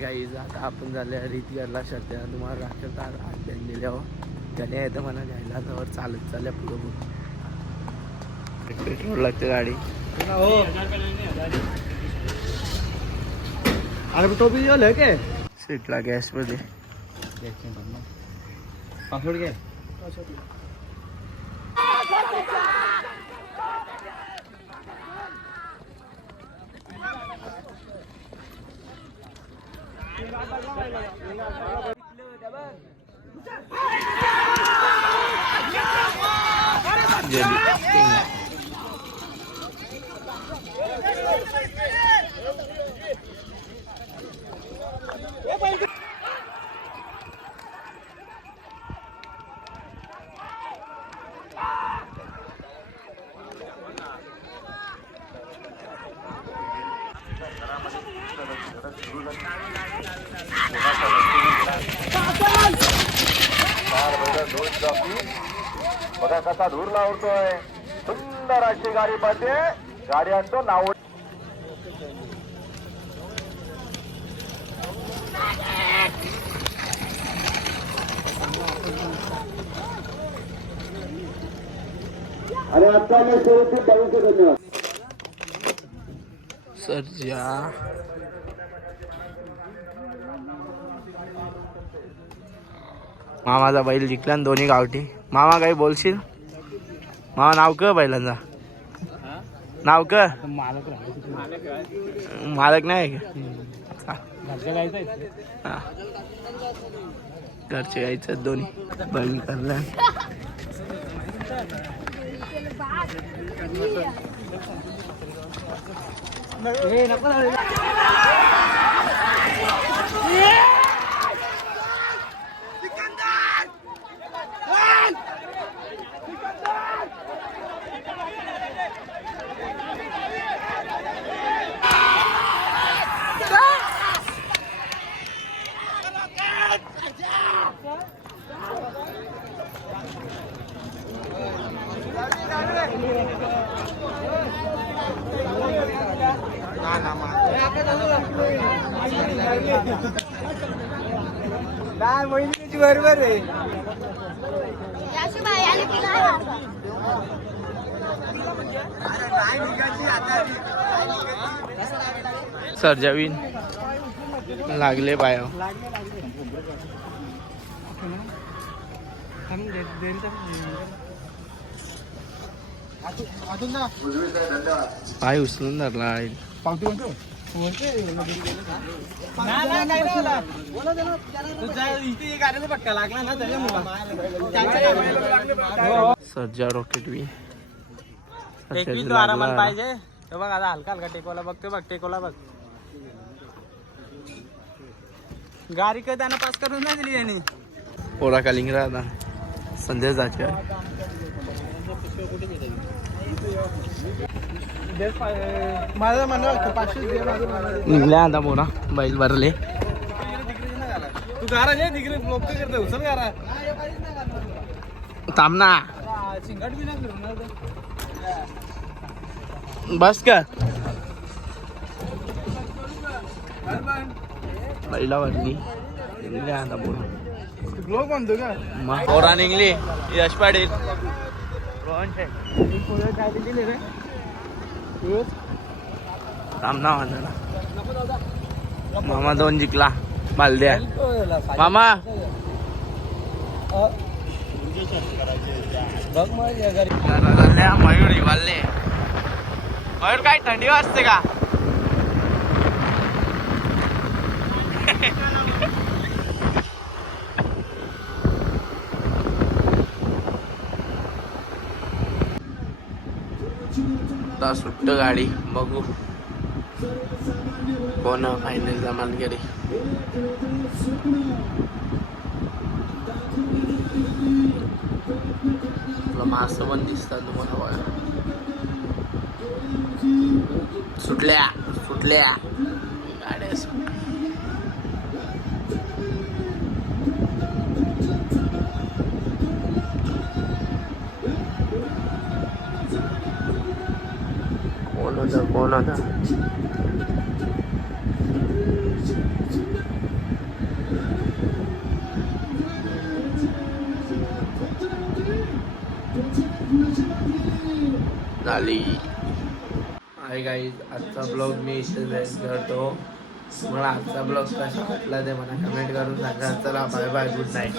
Guys आता आपण झाले रीतगरला सध्या तुम्हाला राखत आठ दिल्यावर त्याने येतं मला घ्यायला जवळ चालत चालल्या पुढं पेट्रोल लागते गाडी अरे तो भी है क्या सीटला गॅस मध्ये पासवर्ड क्या बघा कसा धूर लावतोय सुंदर अशी गाडी पाहिजे गाडी आणतो नाव आणि आता मी शेवटचे 22 धन्यवाद सर्जा मामाचा बैल जिंकला ना दोन्ही गावठी मामा काही बोलशील मामा नाव क बैलांचा नाव क मालक नाही का घरचे गायचं दोन्ही बैल करल्या बरोबर आहे सर्जावीन लागले पाया पाय उचलून धरला पावती म्हणतो सर्जा रॉकेट बी आरामात पाहिजे बघ आता हलका हलका टेकोला बघतो बघ टेकोला बघ गाडी काय त्यांना पास करून नाही दिली त्यांनी पोरा कालिंगरा आता संध्या जायचे माझं म्हणणं 500 निघल्या आता पोरा बैल भरले तू गारा जे तिकडे ब्लॉक करतो उचल गारा थांब ना सिंगाट बी नाही फिरणार बस का बैला भरली निघल्या आता पोरा ग्लो बांधतो का पोरा निघली यश पाटील काय दिले रे थांबना माझा मामा 2 जिंकला बालद्या मामा बघ मग मयूर वालले मयूर काय थंडी वाजते का सुट्ट गाडी बघू कोण फायनल जमान गेली मासं पण दिसतात तुम्हाला बघा सुटल्या सुटल्या गाड्या कोण होता झाली. हाय गाईज, आजचा ब्लॉग मी इथेच एंड करतो. मला आजचा ब्लॉग कसा वाटला ते मला कमेंट करून सांगा. चला बाय बाय, गुड नाईट.